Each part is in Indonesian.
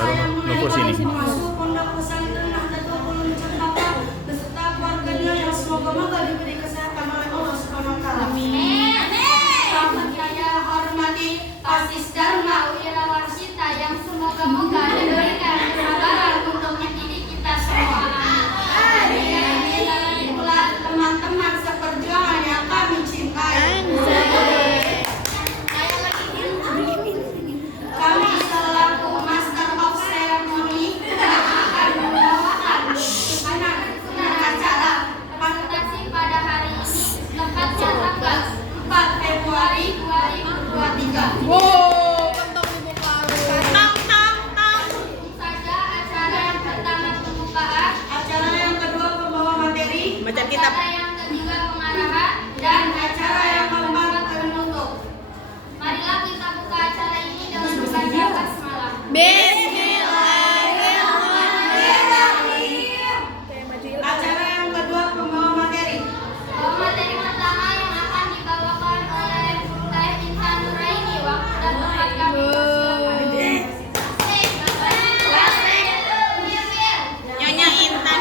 sayang mengenai sini. pengasuh Pondok Pesantren Nahdlatul Ulum Jakarta beserta keluarganya yang semoga-moga diberi kesehatan oleh Allah Subhanahu wa taala. Amin. Saya hormati Pasis Dharma Wirawarsita yang semoga-moga diberikan kesabaran untuk mendidik kita semua. Amin. Pula teman-teman seperjuangan yang kami cintai. Kami selaku Master of Ceremony akan membawakan susunan acara presentasi pada hari ini tepatnya tanggal 4 Februari 2023. Saja acara yang pertama pembukaan, acara yang kedua pembawa materi, acara yang ketiga pengarahan, dan acara yang keempat penutup. Marilah kita buka acara ini dengan membaca basmalah. Acara yang kedua pembawa materi. Pembawa materi pertama yang akan dibawakan oleh Teh Intan Nuraini. Waktu dan tempat kami persilakan. Nyonya Intan.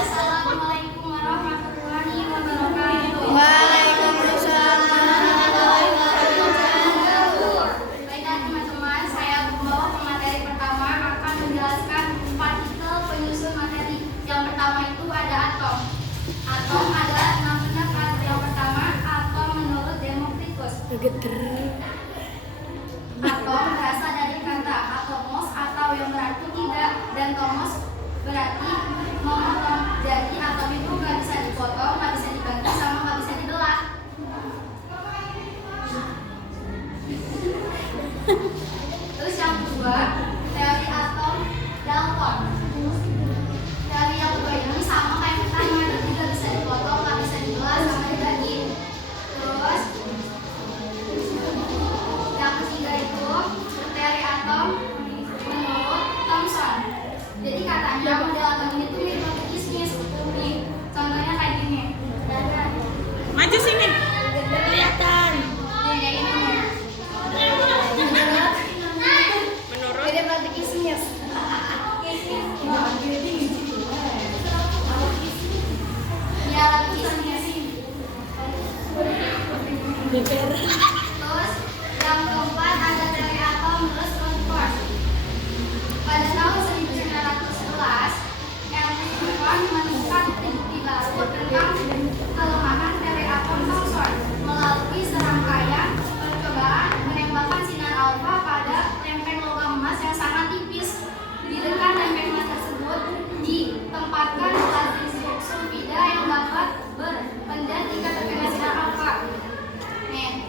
Assalamualaikum warahmatullahi wabarakatuh. Baiklah teman-teman, saya membawa pemateri pertama akan menjelaskan partikel penyusun materi. Yang pertama itu ada atom. Atom ada 6 pendapat. Yang pertama, atom menurut Democritus. Atom berasal dari kata atomos atau yang berarti tidak, dan tomos berarti memotong. Jadi atom itu nggak bisa dipotong, nggak bisa dibagi, sama nggak bisa dibelah. Terus yang kedua, teori atom Dalton. Teori yang kedua ini sama kayak yang pertama, jadi nggak bisa dipotong, nggak bisa dibelah, sama dibagi. Terus yang ketiga itu teori atom menurut Thomson. Jadi katanya model atom ini tuh mirip roti kismis. Nih, contohnya kayak gini. Maju sini. Kelihatan. Nih, kayak gini nih. Menurut Mirip roti kismis. Ya, roti kismis. Terus yang keempat ada teori atom Rutherford. Pada tahun 1911, Erwin Schwann menemukan bukti baru tentang kelemahan teori atom Thomson melalui serangkaian percobaan menembakkan sinar alfa pada lempeng logam emas yang sangat tipis. Di dekat lempeng emas tersebut ditempatkan plasma sulfida yang dapat berpendar jika terkena sinar alfa. Nih,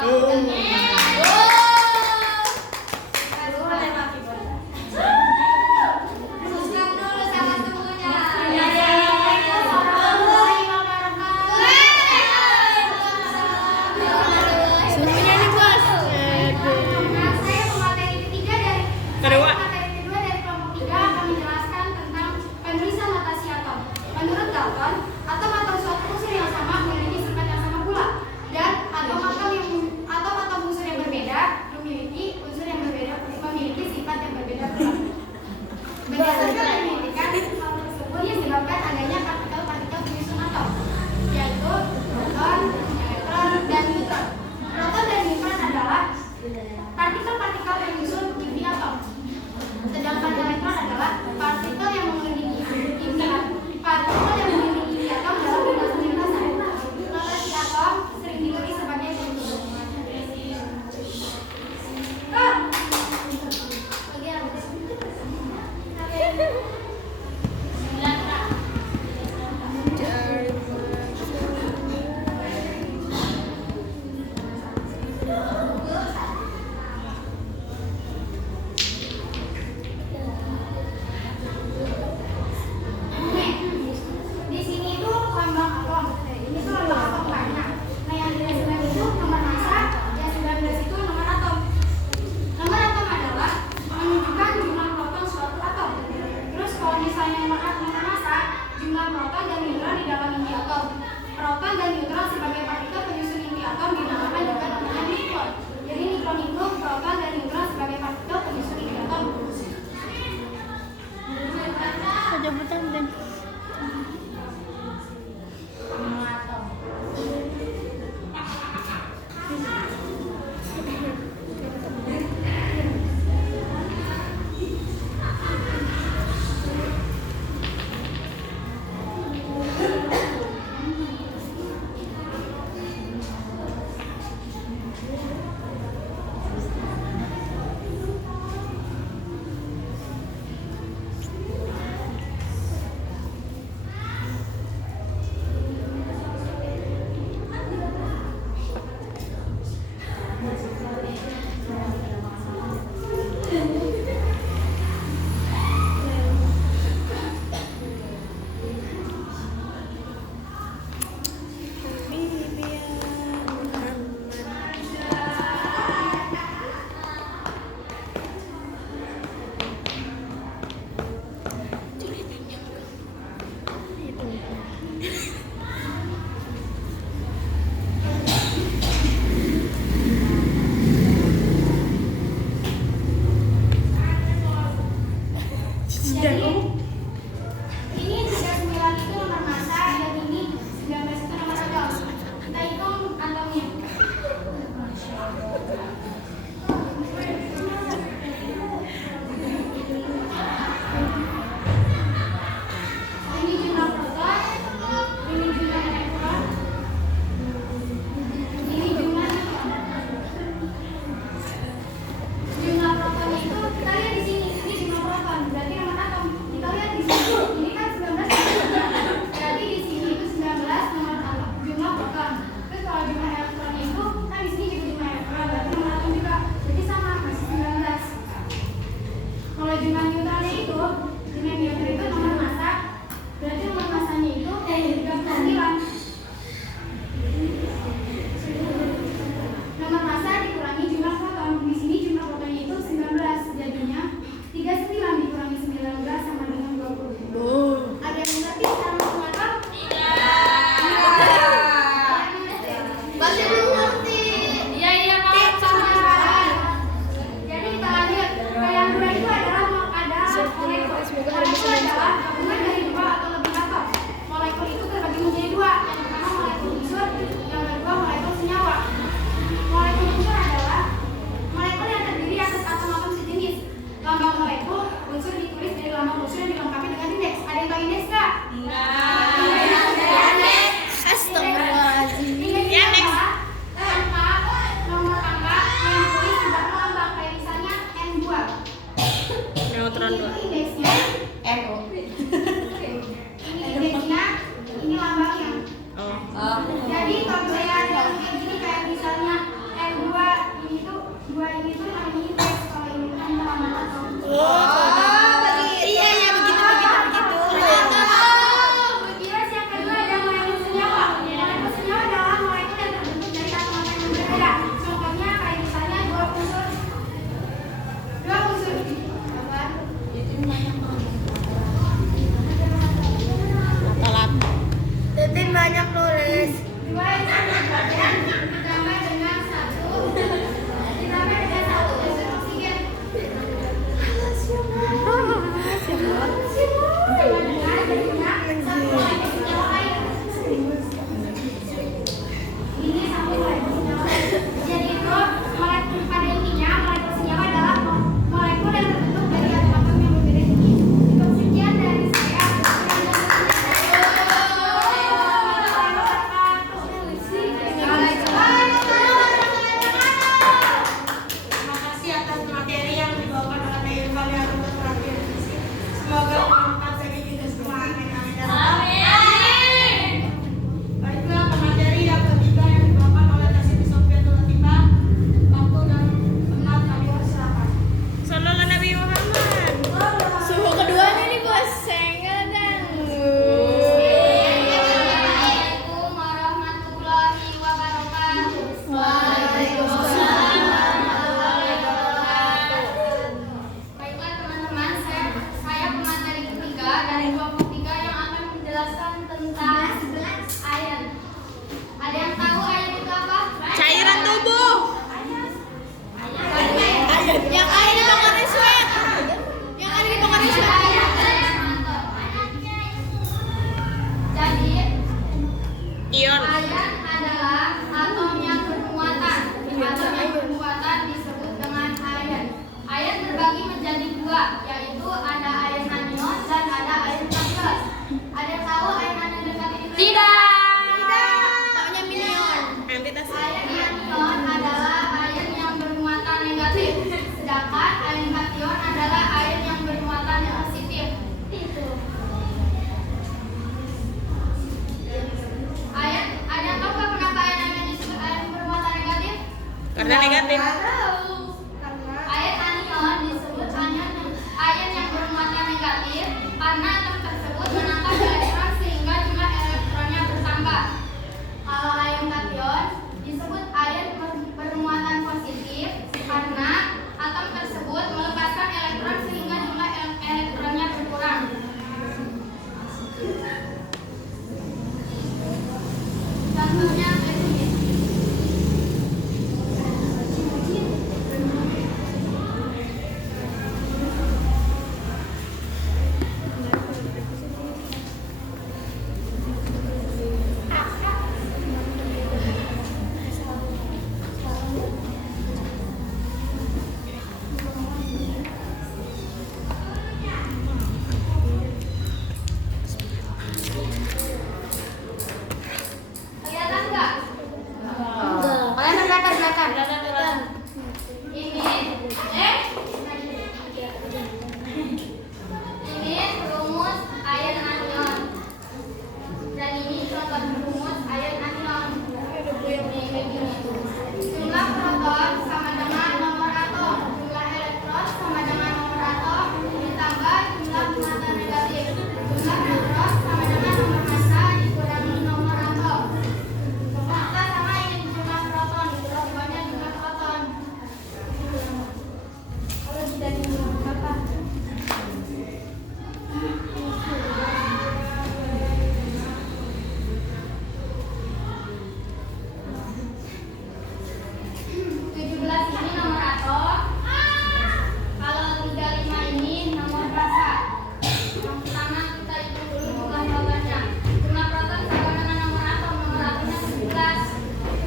atom. Suskan dulu sama temunya. Assalamualaikum warahmatullahi wabarakatuh. Suhunya nih bos. Nah, saya pemateri ketiga dari Kedua. materi kedua dari kelompok 3 akan menjelaskan tentang penulisan notasi atom. Menurut Dalton, atom-atom suatu unsur yang sama memiliki sifat yang sama pula, dan atom-atom Ada negatif. Ion anion disebut ion yang bermuatan negatif karena atom tersebut menangkap elektron sehingga jumlah elektronnya bertambah. Kalau ion kation disebut ion bermuatan positif karena atom tersebut melepaskan elektron sehingga jumlah elektronnya berkurang. Contohnya begini. Kelihatan nggak? Belakang. Ini rumus ion anion. Dan ini contoh rumus ion anion. Ini kayak gini. Jumlah proton sama dengan nomor atom. Jumlah elektron sama dengan nomor atom ditambah jumlah muatan negatif. Jumlah neutron sama dengan nomor massa dikurangi nomor atom. Massa sama ini jumlah proton, jawabannya jumlah proton. Kalau tidak jumlah apa? Ini nomor atom. Kalau 35 ini nomor massa. Yang pertama kita hitung dulu jumlah protonnya. Jumlah proton sama dengan nomor atom. Nomor atomnya 17.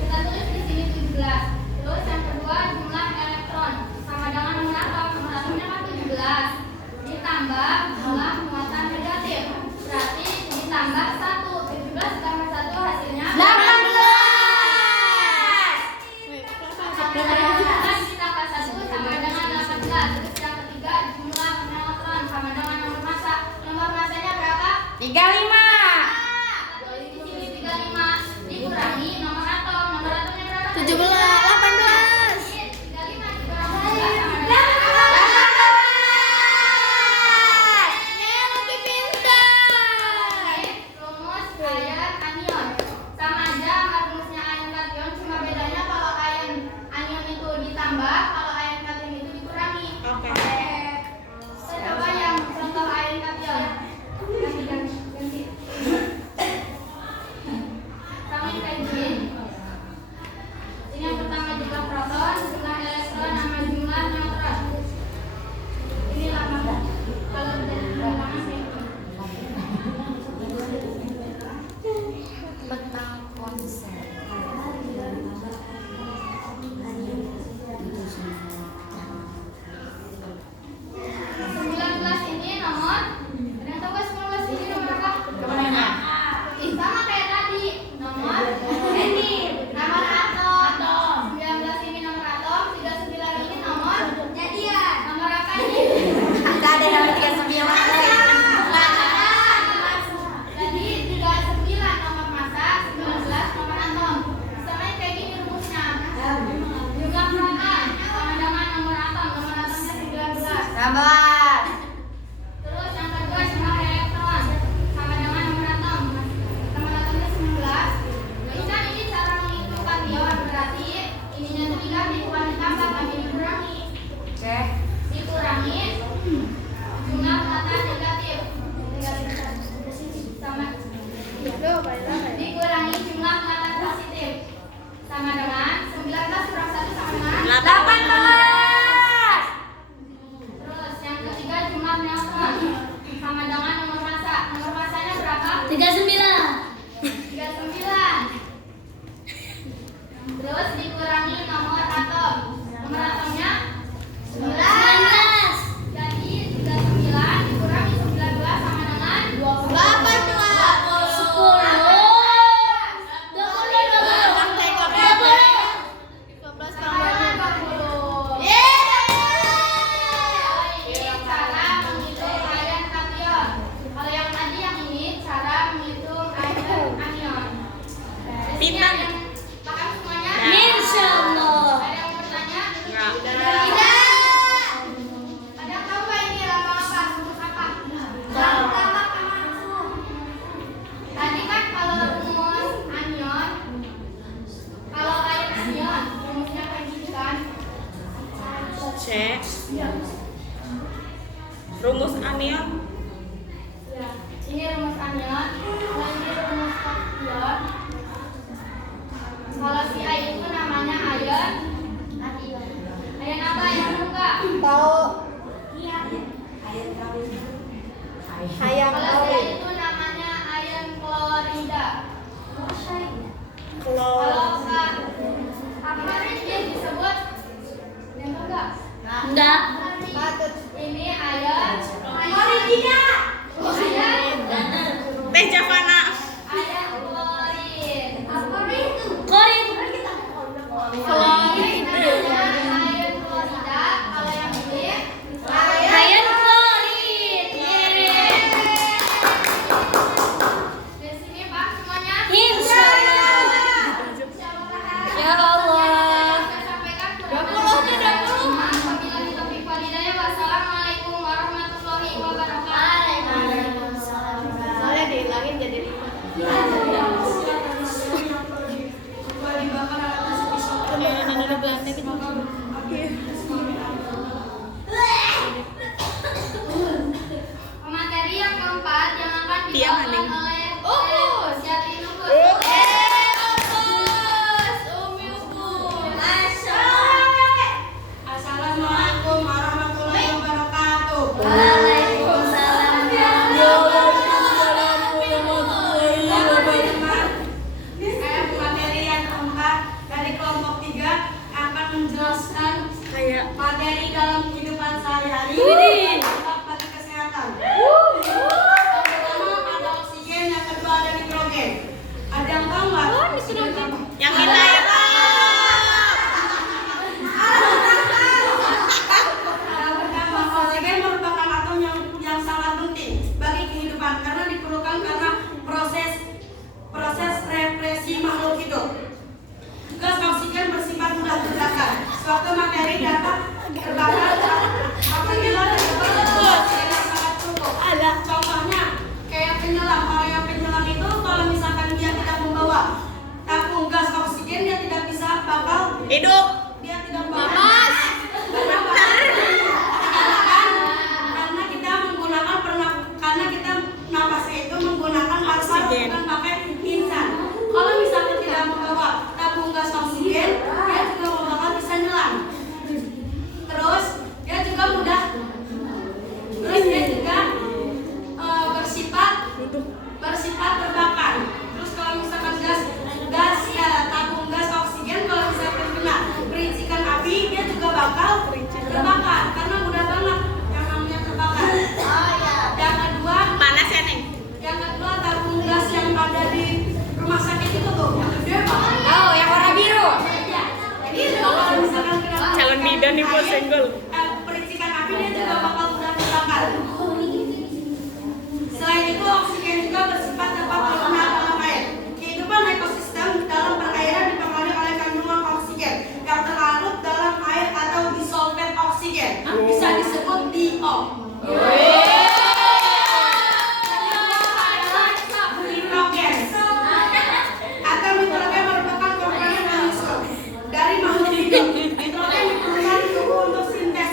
Kita tulis di sini 17. Terus yang kedua jumlah elektron sama dengan nomor atom. Nomor atomnya kan 17. Ditambah jumlah muatan negatif. Berarti ditambah 1. 17 tambah 1 hasilnya 18. Ditambah 1 sama dengan 18. Terus yang ketiga jumlah neutron sama dengan nomor massa. Nomor massanya berapa? 35. Tulis di sini 35 dikurangi nomor atom. Nomor atomnya berapa? 17. 18. 35 dikurangi 17 sama dengan 18. Rumus ion anion sama aja sama rumusnya ion kation, cuma bedanya kalau ion anion itu ditambah, kalau ion kation itu dikurangi. Oke. Kita coba yang contoh ion kation. Ganti. Sama ini kayak gini. Ini yang pertama jumlah proton, jumlah elektron, sama jumlah neutron. Ini lama. Kalau dari belakang kayak gini. Petang konsep. 19 ini nomor. Ada yang tahu nggak 19 ini nomor apa? Kemana? Sama kayak tadi. Nomor nomor atom. 19 ini nomor atom. 39 ini nomor jadian. Nomor apa ini? Enggak ada yang 39. Jadi 39 nomor massa, 19 nomor atom. Sama kayak gini rumusnya. Jumlah proton sama dengan nomor atom. Nomor atomnya 19. 16. Terus yang kedua jumlah elektron sama dengan nomor atom. Nomor atomnya 19. Ini kan ini cara menghitung kation, berarti ininya 3 dikurangi tambah kami dikurangi. Oke. Dikurangi jumlah muatan negatif. Sama dikurangi jumlah muatan positif. Sama dengan 19 kurang 1 sama dengan 18. Terus yang ketiga jumlah neutron sama dengan nomor massa. Nomor massanya berapa? 39. 39. Terus dikurangi nomor atom. Nomor atomnya 19. Jadi 39 dikurangi 19 sama dengan 18. 20. Ini cara menghitung ion kation. Kalau yang tadi yang ini cara menghitung ion anion. Di sini Pintar. ada yang paham semuanya? Insya Allah. Ada yang mau C. Rumus anion. Ya, ini rumus anion, ini rumus cation. Kalau si A itu namanya ion. Ion apa? Ion buka. Tahu. Kalau si A itu namanya ion klorida. Kalau apa dia disebut? Enggak. Enggak. Ini ion Klorida. Teh Javana. ion klorin. Apa itu? Klorin. Klorin namanya ion klorida. Kalau yang ini Ion klorin. Yeay. di sini Pak semuanya. Insyaallah. Ya Allah. Wassalamualaikum warahmatullahi wabarakatuh. Soalnya dihilangin jadi 5. Materi yang keempat yang akan Dia dibawakan maning. oleh Syatri Nubus. Assalamualaikum warahmatullahi wabarakatuh. Waalaikumsalam. Materi yang keempat dari kelompok 3 akan menjelaskan materi dalam kehidupan sehari-hari dampak bagi kesehatan. Yang pertama ada oksigen, yang kedua ada nitrogen. Ada yang tahu nggak? Yang kita ya Pak. Yang pertama, oksigen merupakan atom yang sangat penting bagi kehidupan karena diperlukan karena proses represi makhluk hidup. Gas oksigen bersifat mudah terbakar. Suatu materi dapat terbakar apabila terdapat oksigen yang sangat cukup. Contohnya kayak penyelam. Kalau yang penyelam itu kalau misalkan dia tidak membawa tabung gas oksigen, dia tidak bisa bakal Hidup. dia tidak bakal. Kenapa? Karena kita menggunakan karena kita napasnya itu menggunakan paru-paru, Oksigen. bukan pakai insan. Kalau misalkan tidak membawa tabung gas oksigen, dia juga nggak bakal bisa nyelam. Terus dia juga bersifat terbakar. Terus kalau misalkan gas ya tabung gas oksigen kalau misalkan kena percikan api, dia juga bakal terbakar karena mudah banget yang namanya terbakar. Yang kedua, Panas ya Neng? yang kedua tabung gas yang ada di rumah sakit itu tuh, yang gede banget. Oh, yang warna biru. Ya, itu kalau misalkan kena Calon bidan nih bos senggol. percikan api, dia juga bakal mudah terbakar. Selain itu, oksigen juga bersifat dapat terkenal dalam air. Kehidupan ekosistem dalam perairan dipengaruhi oleh kandungan oksigen yang terlarut dalam air atau disolvent oksigen, bisa disebut DO. Nitrogen atau nitrogen merupakan komponen yang dari makhluk hidup. Nitrogen diperlukan tubuh untuk sintesis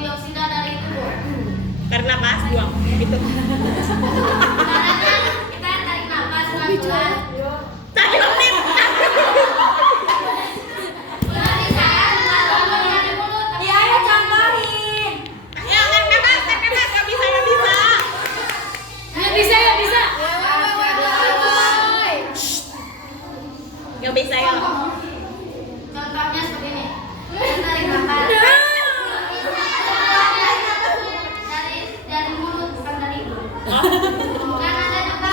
dioksida dari tubuh. Karena pas buang. Gitu. Caranya kita tarik nafas pelan-pelan. Tadi menit. Udah bisa kan? Lalu dari mulut. Ya, ayo contohin. Ayo, tarik nafas. Gak bisa. Ya bisa, ya bisa. Gak bisa ya. Contohnya seperti ini. Kita tarik nafas. Dari mulut bukan dari hidung. Dan ada juga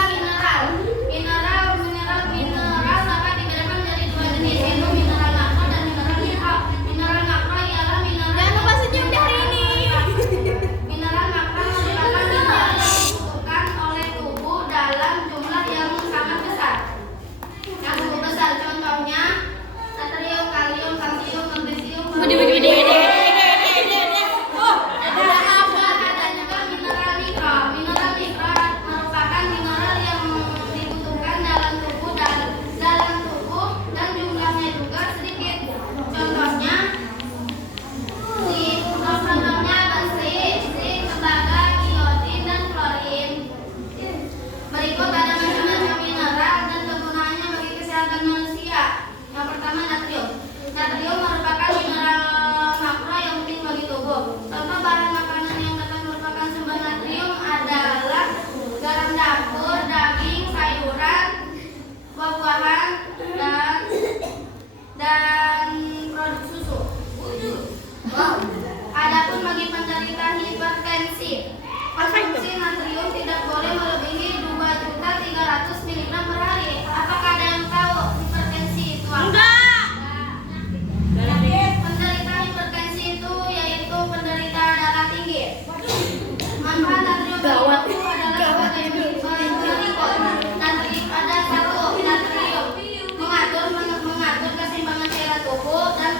mineral dapat dibedakan menjadi dua jenis, yaitu mineral makro dan mineral mikro. Mineral makro ialah mineral Jangan lupa senyum di hari ini. Mineral makro merupakan mineral yang dibutuhkan oleh tubuh dalam jumlah yang sangat besar. Yang cukup besar, contohnya natrium, kalium, kalsium, magnesium. Ada juga mineral mikro. Mineral mikro merupakan mineral yang dibutuhkan dalam tubuh dan jumlahnya juga sedikit. Contohnya besi, zinc, tembaga, iodin, dan klorin. Berikut ada macam-macam mineral dan kegunaannya bagi kesehatan manusia. Yang pertama natrium. Natrium merupakan mineral makro yang penting bagi tubuh. Contoh bahan makanan yang dapat merupakan sumber natrium adalah garam dapur, daging, sayuran, buah-buahan, dan produk susu. Adapun bagi penderita hipertensi, konsumsi natrium tidak boleh melebihi 2.300 mg per hari. Apakah ada yang tahu hipertensi itu apa? Enggak. Penderita hipertensi itu yaitu penderita darah tinggi. Manfaat natrium itu adalah sebagai berikut. Natrium ada satu, natrium mengatur keseimbangan cairan tubuh, dan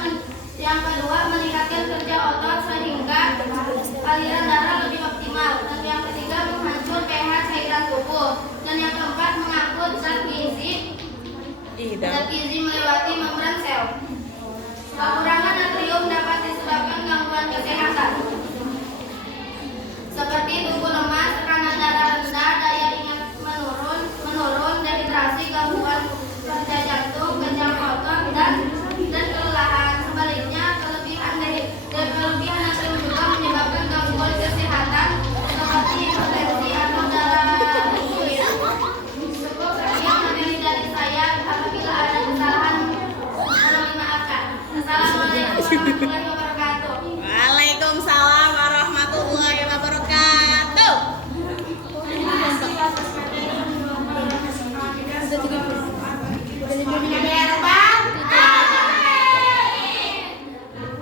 yang kedua meningkatkan kerja otot sehingga aliran darah lebih optimal, dan yang ketiga menghancur pH cairan tubuh, dan yang keempat mengangkut zat gizi melewati membran sel. Kekurangan natrium dapat disebabkan gangguan kesehatan seperti tubuh lemas, tekanan darah rendah, daya ingat menurun, dehidrasi, gangguan kerja jantung, kejang otot, dan kelelahan. Sebaliknya, kelebihan natrium juga menyebabkan gangguan kesehatan seperti hipertensi atau darah tinggi. Cukup sekian materi dari saya. Apabila ada kesalahan, mohon dimaafkan. Assalamualaikum warahmatullahi wabarakatuh. Waalaikumsalam warahmatullahi wabarakatuh.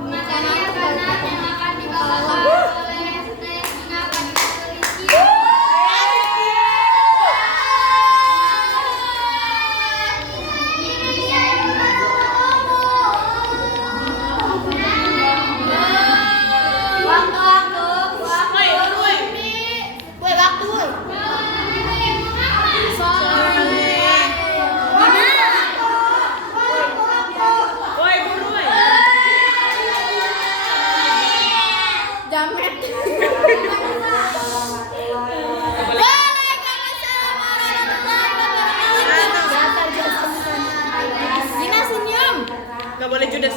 Materi yang akan dibawakan oleh Destina Rizky. Woi, buru woi. Gina senyum. Gak boleh judes.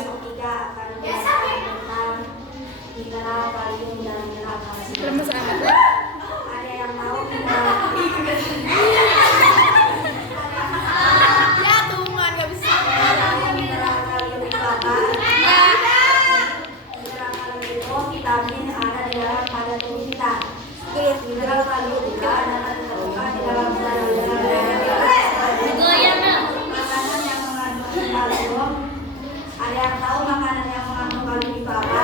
Lemes amat. Ada yang mau Ya Tuhan, gak bisa. mineral kalium itu apa? Mineral kalium itu vitamin yang ada di dalam pada tubuh kita. Mineral kalium juga dapat ditemukan di dalam makanan yang mengandung kalium. Ada yang tahu makanan yang mengandung kalium itu apa?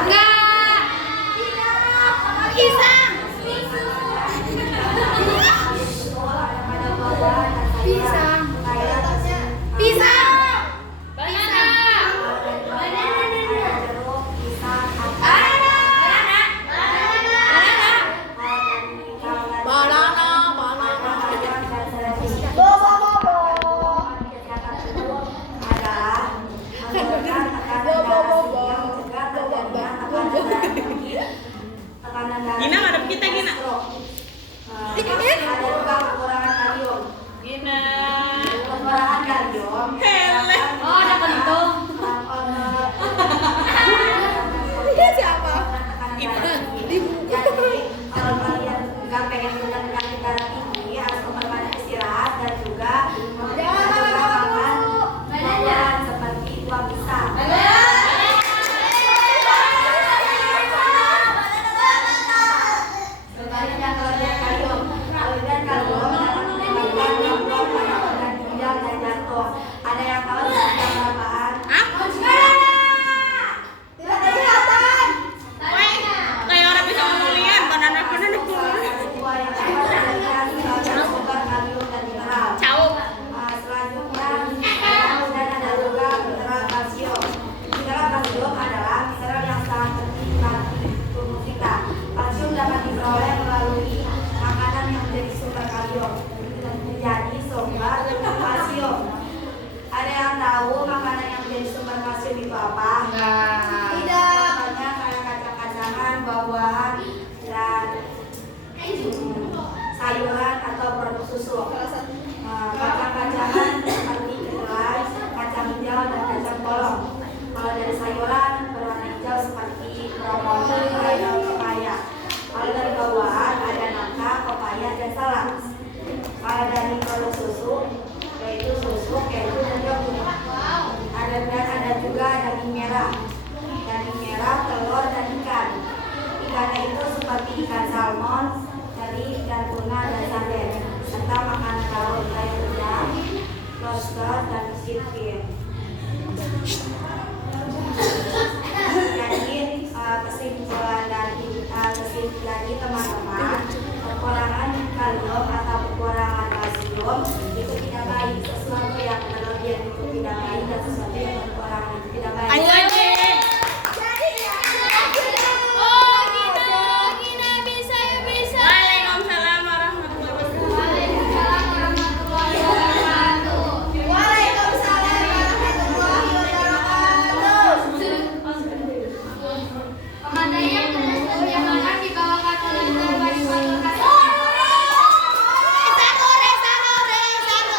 Pisang. Itu ada pada buah-buahan dan sayuran. Sayuran Pisang. Adalah darah. Gina, madep kita, Gina. Ada juga kekurangan kalium. Gina. Kekurangan kalium. Hele. Oh, ada pentung. Dia siapa? Jadi kalau kalian nggak pengen punya penyakit darah tinggi harus memperbanyak istirahat dan juga makan buah seperti buah pisang. Sebaliknya kalau dia kalium dapat menyebabkan gangguan pada organ ginjal dan jantung. Ada yang tahu tentang berapaan? Tidak kelihatan. Kayak orang bisa ngomongin, banana Ada buah yang dapat menjadi sumber kalium dan mineral. Cau. Selanjutnya kemudian ada juga mineral kalsium. Mineral kalsium adalah mineral yang sangat penting bagi tubuh kita. Kalsium dapat diperoleh melalui makanan yang menjadi sumber kalsium. Ada yang tahu makanan yang menjadi sumber kalsium itu apa? Tidak. Contohnya kayak kacang-kacangan, buah-buahan, dan sayuran atau produk susu. Kacang-kacangan seperti kedelai, kacang hijau, dan kacang polong. Kalau dari sayuran berwarna hijau seperti brokoli atau pepaya. Kalau dari buah-buahan ada nangka, pepaya, dan salak. Kalau dari produk susu yaitu susu, keju, dan yogurt. Ada juga daging merah, telur, dan ikan. Ikannya itu seperti ikan salmon, teri, dan tuna, dan sarden, serta makanan laut kayak udang, lobster, dan seafood. Jadi kesimpulan dari teman-teman, kekurangan kalium atau kekurangan kalsium itu tidak baik. Sesuatu yang berlebihan itu tidak baik dan sesuatu yang kekurangan itu tidak baik. Ayo aja. Waalaikumsalam warahmatullahi wabarakatuh. Waalaikumsalam warahmatullahi wabarakatuh. Pemadaian tugas yang akan dibawakan oleh terbaik suatu Assalamualaikum warahmatullahi wabarakatuh.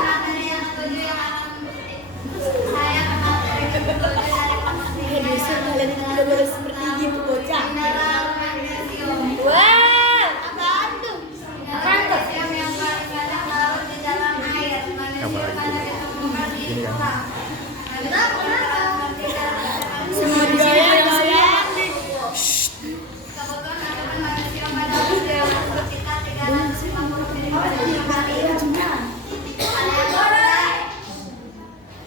Materi yang ketujuh yang akan saya materi ketujuh dari Kalian tidak boleh seperti gitu, bocah. mineral magnesium. Wah, apaan tuh? Magnesium yang paling banyak larut di dalam air. Magnesium banyak ditemukan di tulang. Semua di sini ada saya. Kebutuhan kandungan magnesium pada usia kita 350 mg per hari.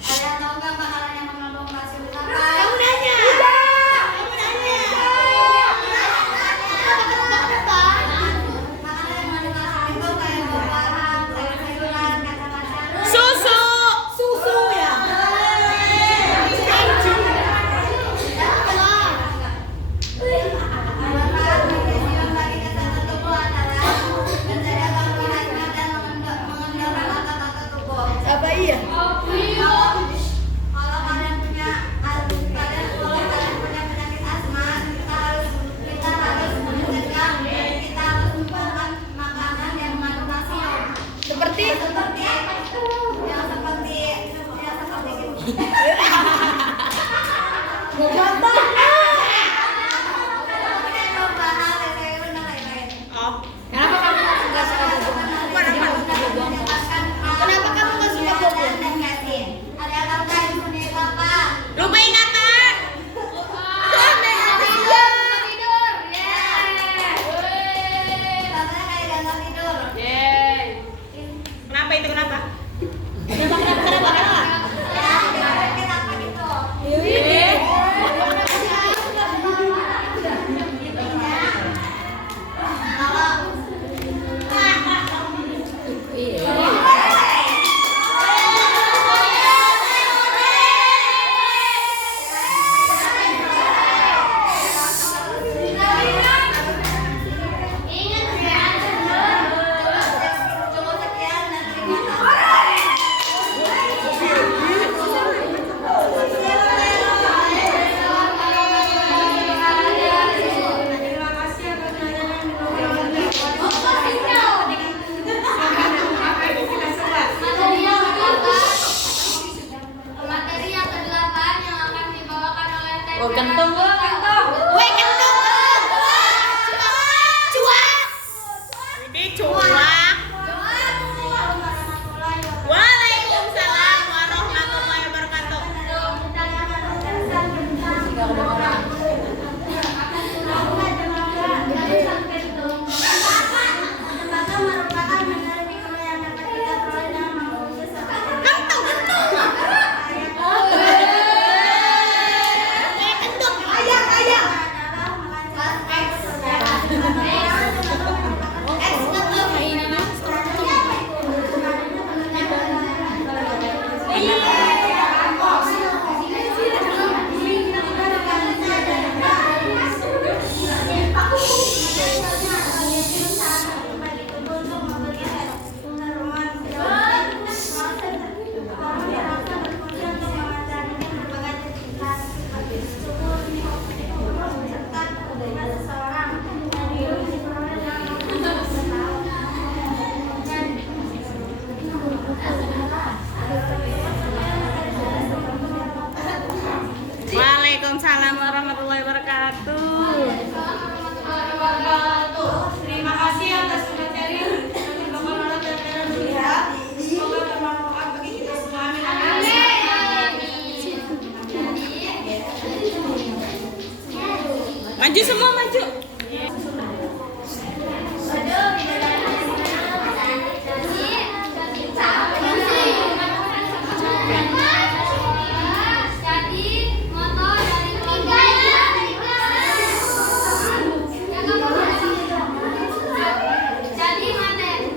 Ada yang tahu nggak makanan yang mengandung kalsium itu apa? Kamu nanya. Makanan yang mengandung kalsium itu kayak buah-buahan, sayur-sayuran, kacang-kacangan. Susu. Susu ya. Manfaat magnesium bagi kesehatan tubuh adalah menjaga karbohidrat dan mengendorkan otot-otot tubuh. Apa iya? Kalau kalian punya penyakit asma, kita harus mencegah, kita harus makan makanan yang mengandung kalsium. Seperti Yang seperti contoh. Oh. Kenapa kamu nggak suka bubuk? Kenapa kamu nggak suka bubuk? Ada yang tahu nggak insulin itu apa? Lupa ingatan. Tidur. Contohnya kayak gangguan tidur. Yeay. Kenapa itu kenapa? Kenapa? Kenapa gitu? Iya. Oh, kentong. Woi, kentong. Ini cuak. Waalaikumsalam warahmatullahi wabarakatuh. Waalaikumsalam warahmatullahi wabarakatuh. Terima kasih atas materi yang Bapak Lala dan melihat. Semoga bermanfaat bagi kita semua. Maju semua, maju.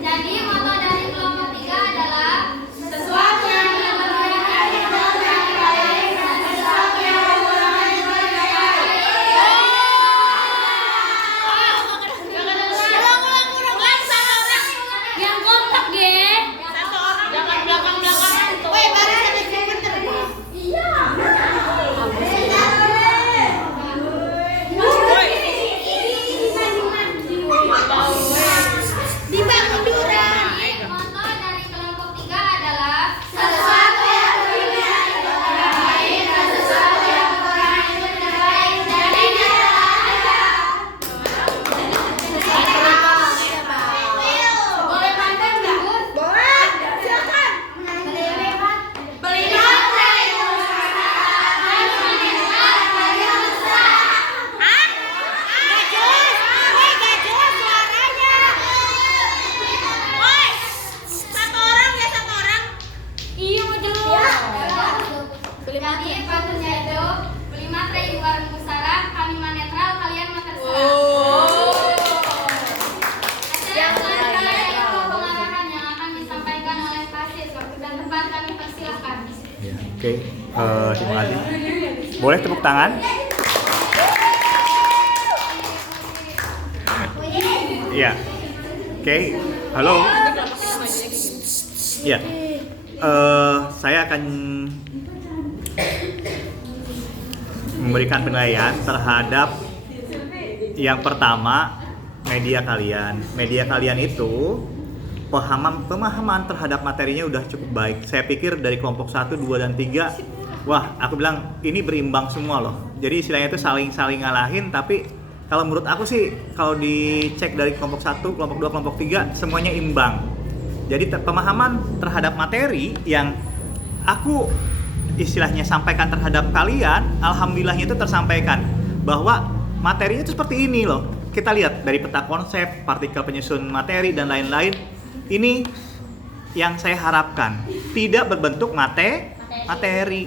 Jadi moto dari kelompok 3 adalah Sesuatu yang menyenangkan itu yang baik dan sesuatu yang mengurangi itu yang baik. Yang kompak, Ge. Satu orang jangan belakang-belakangan tuh. Woi, baris ada bener. Woi. Dibangun durang. Moto dari kelompok 3 adalah sesuatu yang berbeda itu tidak baik dan sesuatu yang kurang itu tidak baik. Jadi Boleh pantang nggak? boleh. Silakan. Beli baterai itu Woi. Satu orang ya, satu orang. Iya, mau jelas. Jadi patutnya itu beli materai di warung Pusara, kami mah netral, kalian mah terserah. Acara selanjutnya itu pengarahan yang akan disampaikan oleh Pasis. Waktu dan tempat kami persilahkan. Ya, oke. Terima kasih. Boleh tepuk tangan? Iya. Oke. Halo. Iya. Saya akan memberikan penilaian terhadap yang pertama, media kalian. Media kalian itu pemahaman terhadap materinya udah cukup baik. Saya pikir dari kelompok 1, 2, dan 3, wah, aku bilang ini berimbang semua loh. Jadi istilahnya itu saling ngalahin, tapi kalau menurut aku sih kalau dicek dari kelompok 1, kelompok 2, kelompok 3 semuanya imbang. Jadi pemahaman terhadap materi yang aku istilahnya sampaikan terhadap kalian, alhamdulillahnya itu tersampaikan bahwa materinya itu seperti ini loh. Kita lihat dari peta konsep, partikel penyusun materi dan lain-lain. Ini yang saya harapkan, tidak berbentuk materi.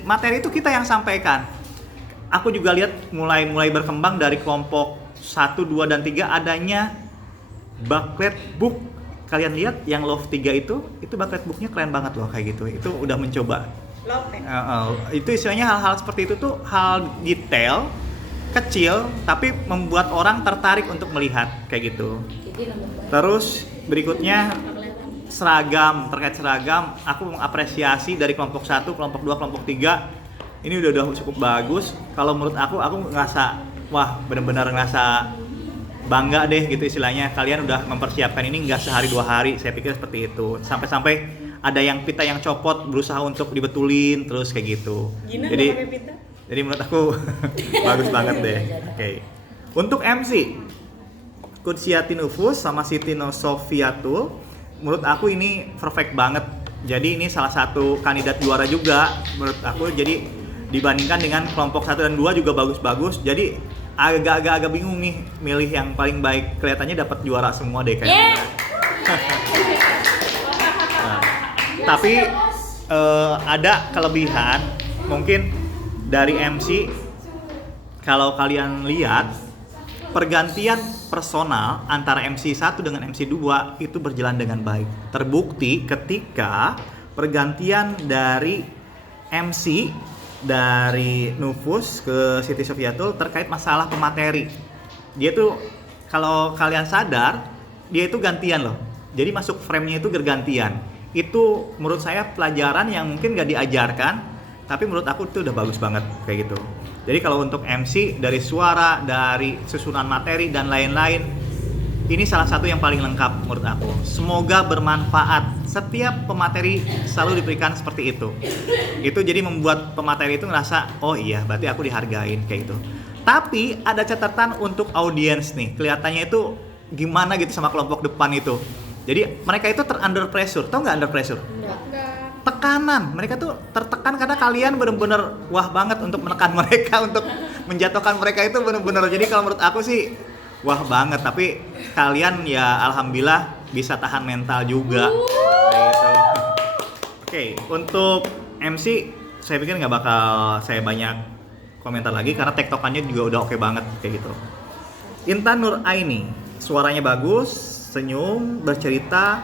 Materi itu kita yang sampaikan. Aku juga lihat mulai berkembang dari kelompok 1, 2, dan 3 adanya booklet book. Kalian lihat yang Love 3 itu booklet booknya keren banget loh kayak gitu. Itu udah mencoba. Itu istilahnya hal-hal seperti itu tuh hal detail, kecil, tapi membuat orang tertarik untuk melihat kayak gitu. Terus berikutnya seragam, terkait seragam, aku mengapresiasi dari kelompok 1, kelompok 2, kelompok 3. Ini udah cukup bagus. Kalau menurut aku ngerasa, wah benar-benar ngerasa bangga deh gitu istilahnya. Kalian udah mempersiapkan ini nggak sehari 2 hari, saya pikir seperti itu. Sampai-sampai ada yang pita yang copot, berusaha untuk dibetulin terus kayak gitu. Gina Jadi pakai pita? Jadi menurut aku bagus banget deh. Oke. Untuk MC, Kutsiati Nufus sama Siti Sofiatul, menurut aku ini perfect banget. Jadi ini salah satu kandidat juara juga menurut aku. Jadi dibandingkan dengan kelompok 1 dan 2 juga bagus-bagus. Jadi agak bingung nih milih yang paling baik. Kelihatannya dapat juara semua deh kayaknya. Nah, tapi ada kelebihan mungkin dari MC. Kalau kalian lihat pergantian personal antara MC 1 dengan MC 2 itu berjalan dengan baik. Terbukti ketika pergantian dari MC dari Nufus ke Siti Sofiatul terkait masalah pemateri. Dia tuh kalau kalian sadar, dia itu gantian loh. Jadi masuk frame-nya itu bergantian. Itu menurut saya pelajaran yang mungkin gak diajarkan, tapi menurut aku itu udah bagus banget kayak gitu. Jadi kalau untuk MC dari suara, dari susunan materi dan lain-lain, ini salah satu yang paling lengkap menurut aku. Semoga bermanfaat. Setiap pemateri selalu diberikan seperti itu. Itu jadi membuat pemateri itu ngerasa, oh iya berarti aku dihargain kayak gitu. Tapi ada catatan untuk audiens nih. Kelihatannya itu gimana gitu sama kelompok depan itu. Jadi mereka itu under pressure. Tahu nggak under pressure? Tekanan, mereka tuh tertekan karena kalian bener-bener wah banget untuk menekan mereka, untuk menjatuhkan mereka itu bener-bener. Jadi kalau menurut aku sih wah banget, tapi kalian ya alhamdulillah bisa tahan mental juga gitu. Oke, untuk MC saya pikir nggak bakal saya banyak komentar lagi karena tektokannya juga udah oke banget kayak gitu. Intan Nur Aini, suaranya bagus, senyum, bercerita.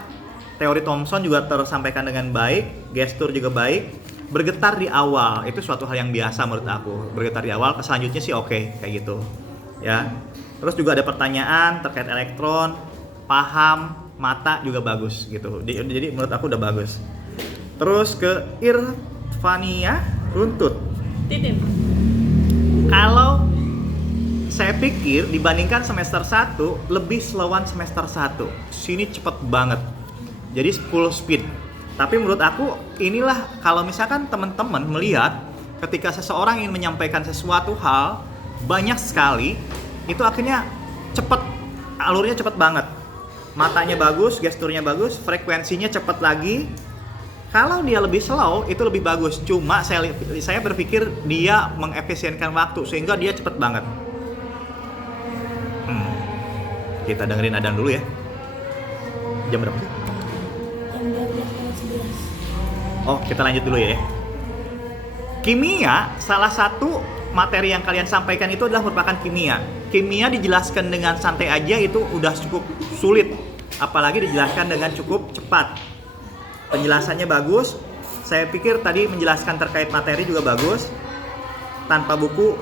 Teori Thompson juga tersampaikan dengan baik, gestur juga baik. Bergetar di awal, itu suatu hal yang biasa menurut aku. Bergetar di awal, selanjutnya sih oke, kayak gitu. Ya. Terus juga ada pertanyaan terkait elektron, paham, mata juga bagus gitu. Jadi menurut aku udah bagus. Terus ke Irfania Runtut. Titin. Kalau saya pikir dibandingkan semester 1 lebih slowan semester 1. Sini cepet banget. Jadi full speed. Tapi menurut aku inilah kalau misalkan teman-teman melihat ketika seseorang ingin menyampaikan sesuatu hal banyak sekali, itu akhirnya cepet, alurnya cepet banget. Matanya bagus, gesturnya bagus, frekuensinya cepet lagi. Kalau dia lebih slow itu lebih bagus. Cuma saya berpikir dia mengefisienkan waktu sehingga dia cepet banget. Kita dengerin adan dulu ya. Jam berapa sih? Oh, kita lanjut dulu ya. Kimia, salah satu materi yang kalian sampaikan itu adalah merupakan kimia. Kimia dijelaskan dengan santai aja itu udah cukup sulit. Apalagi dijelaskan dengan cukup cepat. Penjelasannya bagus. Saya pikir tadi menjelaskan terkait materi juga bagus. Tanpa buku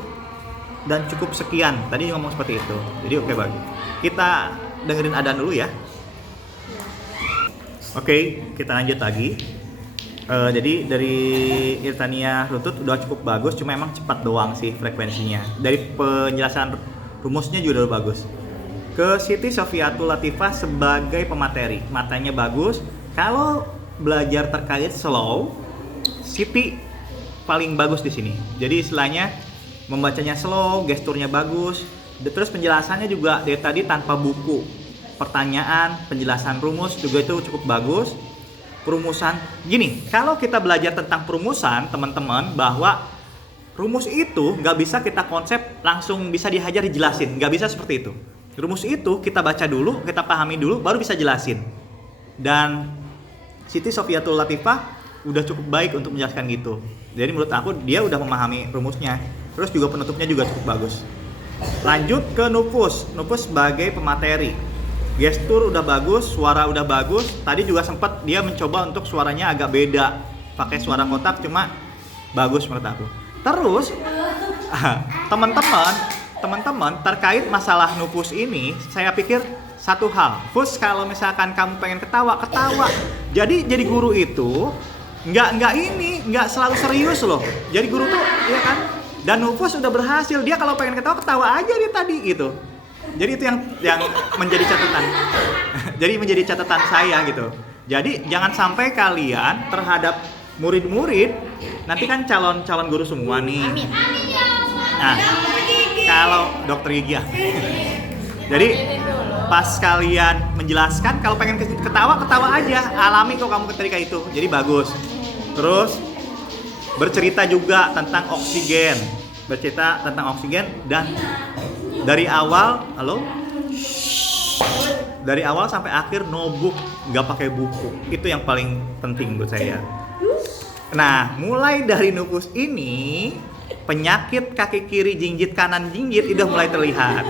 dan cukup sekian. Tadi ngomong seperti itu. Jadi oke bagus. Kita dengerin adan dulu ya. Oke, kita lanjut lagi. Jadi dari Irtania Rutut udah cukup bagus, cuma emang cepat doang sih frekuensinya. Dari penjelasan rumusnya juga udah bagus. Ke Siti Sofiatul Latifah sebagai pemateri, matanya bagus. Kalau belajar terkait slow, Siti paling bagus di sini. Jadi istilahnya membacanya slow, gesturnya bagus. Terus penjelasannya juga dari tadi tanpa buku. Pertanyaan, penjelasan rumus juga itu cukup bagus. Perumusan, gini, kalau kita belajar tentang perumusan, teman-teman, bahwa rumus itu nggak bisa kita konsep langsung bisa dihajar dijelasin, nggak bisa seperti itu. Rumus itu kita baca dulu, kita pahami dulu, baru bisa jelasin. Dan Siti Sofiatul Latifah udah cukup baik untuk menjelaskan gitu. Jadi menurut aku dia udah memahami rumusnya. Terus juga penutupnya juga cukup bagus. Lanjut ke Nufus sebagai pemateri. Gestur udah bagus, suara udah bagus. Tadi juga sempat dia mencoba untuk suaranya agak beda, pakai suara kotak, cuma bagus menurut aku. Terus teman-teman terkait masalah Nufus ini, saya pikir satu hal, Fus, kalau misalkan kamu pengen ketawa. Jadi guru itu nggak selalu serius loh. Jadi guru tuh, ya kan? Dan Nufus udah berhasil, dia kalau pengen ketawa aja dia tadi gitu. Jadi itu yang menjadi catatan. Jadi menjadi catatan saya gitu. Jadi jangan sampai kalian terhadap murid-murid nanti kan calon guru semua nih. Nah, kalau dokter gigi ya. Jadi pas kalian menjelaskan, kalau pengen ketawa aja, alami kok kamu ketika itu. Jadi bagus. Terus bercerita juga tentang oksigen, dan dari awal, dari awal sampai akhir notebook, nggak pakai buku. Itu yang paling penting buat saya. Nah, mulai dari nufus ini, penyakit kaki kiri jinjit kanan jinjit udah mulai terlihat.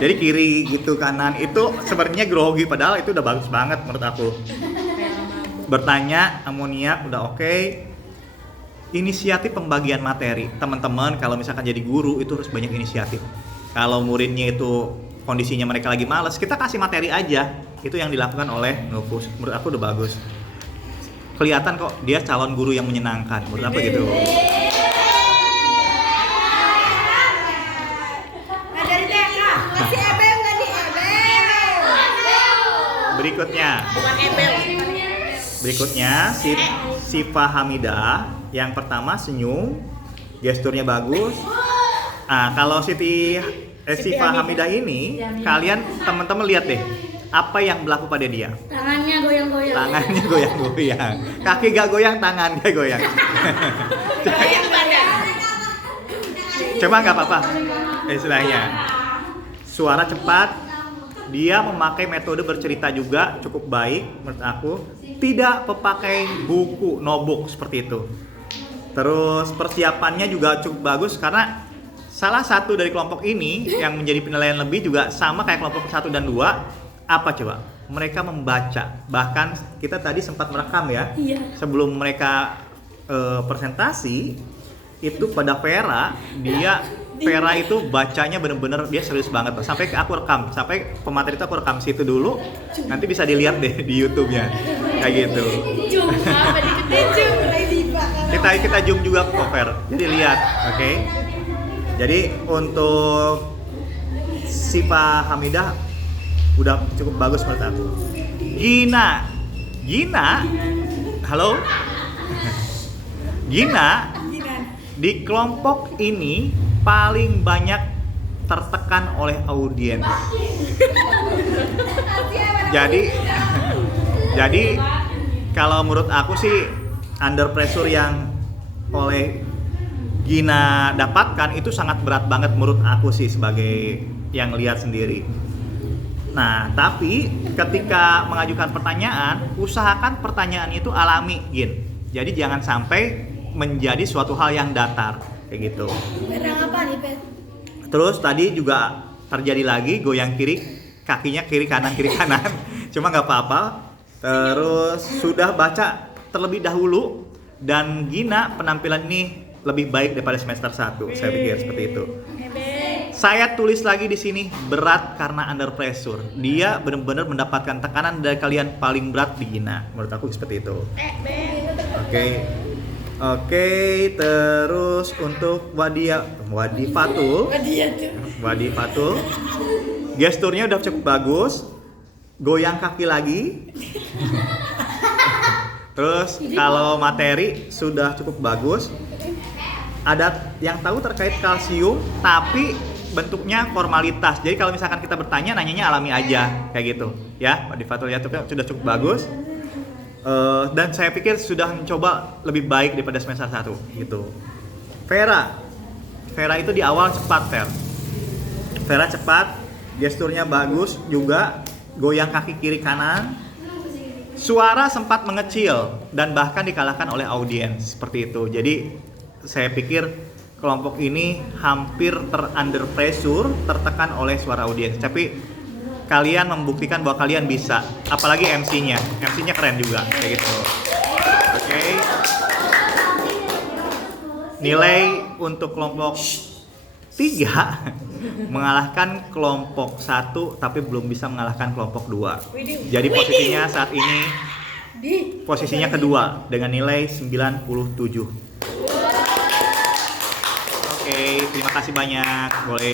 Jadi kiri gitu kanan itu sebenarnya grogi, padahal itu udah bagus banget menurut aku. Bertanya, amoniak udah oke. Inisiatif pembagian materi, teman-teman kalau misalkan jadi guru itu harus banyak inisiatif. Kalau muridnya itu kondisinya mereka lagi malas, kita kasih materi aja. Itu yang dilakukan oleh nufus. Menurut aku udah bagus. Kelihatan kok dia calon guru yang menyenangkan. Menurut aku gitu. Berikutnya Sifa Hamidah. Yang pertama senyum, gesturnya bagus. Kalau Sifa Hamidah ini, kalian teman-teman lihat deh, apa yang berlaku pada dia? Tangannya goyang-goyang. Kaki gak goyang, tangan dia goyang. Coba nggak apa-apa, istilahnya. Suara cepat, dia memakai metode bercerita juga cukup baik menurut aku. Tidak memakai buku, notebook seperti itu. Terus persiapannya juga cukup bagus karena salah satu dari kelompok ini yang menjadi penilaian lebih juga sama kayak kelompok 1 dan 2. Apa coba? Mereka membaca. Bahkan kita tadi sempat merekam ya. Iya. Sebelum mereka presentasi itu pada Vera itu bacanya bener-bener dia serius banget. Sampai aku rekam, sampai pemateri itu aku rekam situ dulu. Nanti bisa dilihat deh di YouTube-nya. Kayak gitu. Kita zoom juga ke cover. Jadi lihat, oke? Jadi untuk Sifa Hamidah udah cukup bagus menurut aku. Gina, halo? Gina di kelompok ini paling banyak tertekan oleh audiens. Jadi kalau menurut aku sih under pressure yang oleh Gina dapatkan itu sangat berat banget menurut aku sih sebagai yang lihat sendiri. Nah, tapi ketika mengajukan pertanyaan, usahakan pertanyaannya itu alami, Gin. Jadi jangan sampai menjadi suatu hal yang datar kayak gitu. Merang apa nih, Pet? Terus tadi juga terjadi lagi goyang kakinya kiri kanan. Cuma nggak apa-apa. Terus sudah baca terlebih dahulu dan Gina penampilan ini lebih baik daripada semester 1. Saya pikir seperti itu. Saya tulis lagi di sini berat karena under pressure. Dia benar-benar mendapatkan tekanan dari kalian paling berat di Gina. Menurut aku seperti itu. Oke, terus untuk Wadifatul, gesturnya udah cukup bagus, goyang kaki lagi. Terus kalau materi sudah cukup bagus. Ada yang tahu terkait kalsium, tapi bentuknya formalitas. Jadi kalau misalkan kita bertanya, nanyanya alami aja, kayak gitu. Ya, Wadifatul ya sudah cukup bagus. Dan saya pikir sudah mencoba lebih baik daripada semester 1 gitu. Vera itu di awal cepat, Vera cepat, gesturnya bagus juga, goyang kaki kiri kanan. Suara sempat mengecil dan bahkan dikalahkan oleh audiens seperti itu. Jadi saya pikir kelompok ini hampir under pressure, tertekan oleh suara audiens. Tapi kalian membuktikan bahwa kalian bisa, apalagi MC-nya keren juga kayak gitu. Oke. Nilai untuk kelompok 3 mengalahkan kelompok 1 tapi belum bisa mengalahkan kelompok 2. Jadi posisinya saat ini posisinya kedua dengan nilai 97. Oke, terima kasih banyak. Boleh